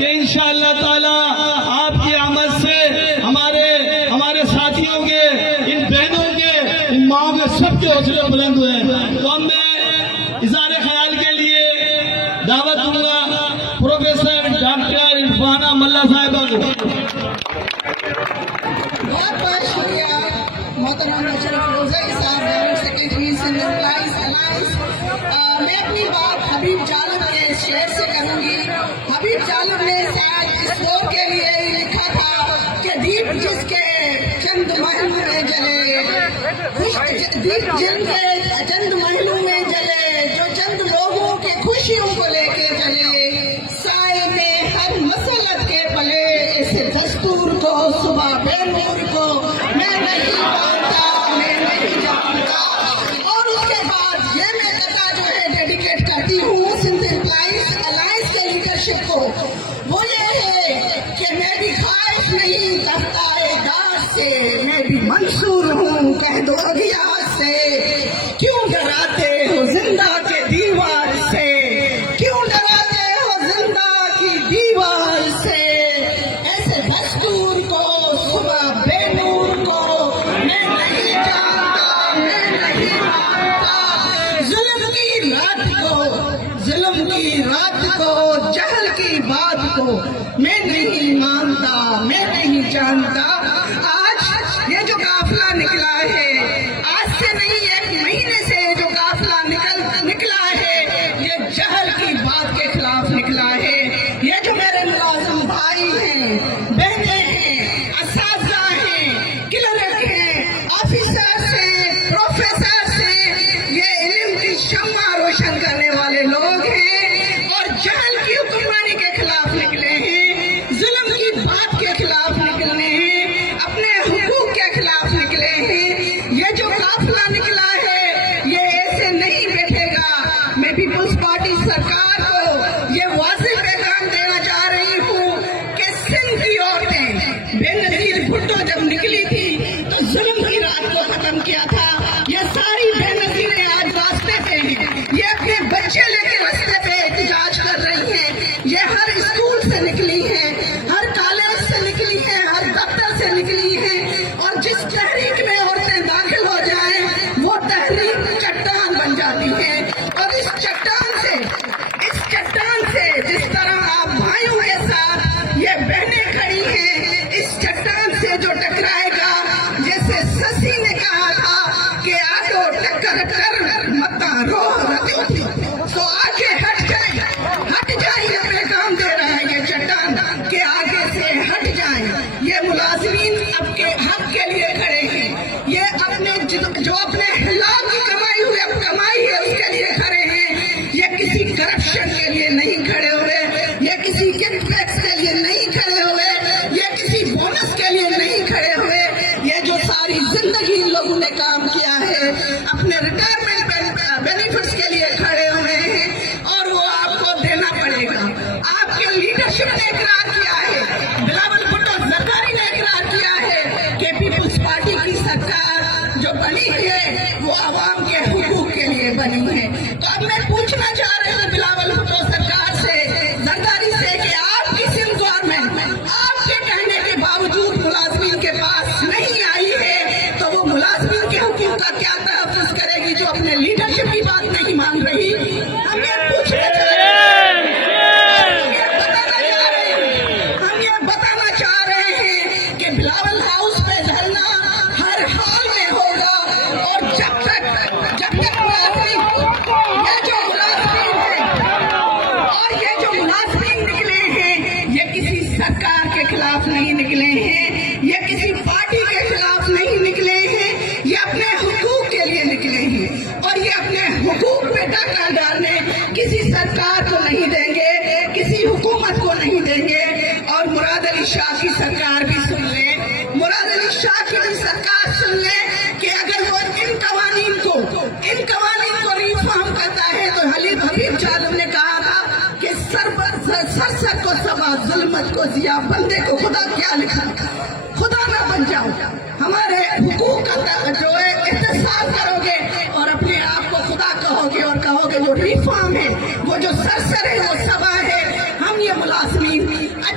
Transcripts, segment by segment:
کہ انشاءاللہ تعالی آپ کی آمد سے ہمارے ساتھیوں کے، ان بہنوں کے، ان ماں کے سب کے حوصلے بلند ہوئے. تو ہم میں اظہار خیال کے لیے دعوت دوں گا پروفیسر ڈاکٹر عرفانہ ملا صاحبہ کو. بہت بہت شکریہ محترم مشرف روزئی صاحب، director secretary Sindh employees alliance. میں اپنی بات حبیب چالب کے شعر سے کروں گی. حبیب چالب نے شاید اس دور کے لیے لکھا تھا کہ دیپ جس کے چند محلوں میں جلے، دیپ جن کے چند محلوں میں جلے، جو چند لوگوں کے خوشیوں کو لے کے چلے، سائے میں ہر مسلط کے پلے، اس دستور کو صبح بے نور کو میں نہیں مانتا، میں نہیں جانتا. اور اس کے بعد یہ میں قطعہ جو ہے ڈیڈیکیٹ کرتی ہوں سندھ امپلائیز الائنس کے لیڈرشپ کو. وہ یہ ہے کہ میں بھی خواہش نہیں دفتائے دار سے، میں بھی منصور ہوں کہہ دو اغیار سے. کیوں ڈراتے ہو زندہ کے دیوار سے، کیوں ڈراتے ہو زندہ کی دیوار سے، ایسے دستور کو صبح بے نور کو میں نہیں جانتا، میں نہیں مانتا. ظلم کی رات کو جہل کی بات کو میں نہیں مانتا، میں نہیں جانتا. آج یہ جو قافلہ نکلا ہے، آج سے نہیں ایک مہینے سے جو قافلہ نکلا ہے، یہ جہل کی بات کے خلاف نکلا ہے. یہ جو میرے ملازم بھائی ہیں، بہنیں ہیں، اساتذہ ہیں، کلرک ہیں، آفیسرز ہیں، پروفیسرز ہیں، یہ علم کی شمع روشن کرنے والے لوگ ہیں اور جہل کی حکمرانی کے خلاف نکلے ہیں، ظلم کی بات کے خلاف نکلے ہیں، اپنے حقوق کے خلاف نکلے ہیں. یہ جو قافلہ نکلا ہے یہ ایسے نہیں بیٹھے گا. میں پیپلز پارٹی سرکار کو یہ واضح پیغام دینا چاہ رہی ہوں کہ سندھ کی عورتیں، بے نظیر بھٹو جب نکلی تھی تو ظلم کی رات کو ختم کیا تھا. یہ ساری بے نظیریں آج راستے پہ ہیں، یہ اپنے بچے لے کے راستے پہ احتجاج کر رہی ہیں. یہ ہر اسکول سے نکلی ہیں، ہر کالج سے نکلی ہیں، ہر دفتر سے نکلی ہیں. اور جس تحریک میں عورتیں داخل ہو جائیں وہ تحریک چٹان بن جاتی ہے. اور اس چٹان سے جس طرح آپ بھائیوں کے ساتھ یہ بہنیں کھڑی ہیں، اس چٹان سے جو ٹکرائے گا، جیسے سسی نے کہا تھا کہ آٹو ٹکر کر متا رو رتی، تو آگے ہٹ جائیں، یہ پیغام دے رہا ہے یہ چٹان کہ آگے سے ہٹ جائیں. یہ ملازمین اب کے حق کے لیے کھڑے ہیں، یہ اپنے جو اپنے حلال کی کمائی ہے اس کے لیے کھڑے ہیں. یہ کسی کرپشن کے لیے نہیں کھڑے ہوئے، یہ کسی کٹ ٹیکس کے لیے نہیں کھڑے ہوئے، یہ کسی بونس کے لیے نہیں کھڑے ہوئے. یہ جو ساری زندگی ان لوگوں نے کام کیا ہے اپنے ریٹائرمنٹ بینیفٹس کے لیے کھڑے ہوئے ہیں اور وہ آپ کو دینا پڑے گا. آپ کے لیڈرشپ نے اقرار کیا ہے، بلاول بھٹو زرداری نے اقرار کیا ہے کہ پیپلز پارٹی کی سرکار جو بنی ہے وہ عوام کے حقوق کے لیے بنی ہے. تو اب میں پوچھنا چاہ رہی ہوں بلاول بھٹو سرکار سے، زرداری سے، کہ آپ کی سندھ گورنمنٹ آپ کے کہنے کے باوجود ملازمین کے پاس نہیں آئی ہے تو وہ ملازمین کے حقوق کا کیا تحفظ کرے گی جو اپنے لیڈرشپ کی بات نہیں مان رہی؟ ہم یہ پوچھنا چاہ رہے ہیں، ہم یہ بتانا چاہ رہے ہیں کہ بلاول ہاؤس پہ دھرنا ہر حال میں ہوگا. اور جب تک یہ جو ملازمین نکلے ہیں یہ کسی سرکار کے خلاف نہیں نکلے ہیں، یہ کسی پارٹی کے خلاف نہیں نکلے ہیں، یہ اپنے حقوق کے لیے نکلے ہیں. اور یہ اپنے حقوق پہ ڈاکہ ڈالنے کسی سرکار کو نہیں دیں گے، کسی حکومت کو نہیں دیں گے. اور مراد علی شاہ کی سرکار بھی سن لیں، مراد علی شاہ کی بھی سرکار سن لیں کہ اگر وہ ان قوانین کو ریفارم کرتا ہے تو حبیب چالب نے کہا تھا کہ سر کو سبا ظلمت کو ضیا، بندے کو خدا کیا لکھا، خدا نہ بن جاؤ. ہمارے حقوق کا جو ہے احتساب کرو گے اور اپنے آپ کو خدا کہو گے اور کہو گے وہ ریفارم ہے، وہ جو سر ہے وہ سبا ہے. ہم یہ ملازمین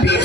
20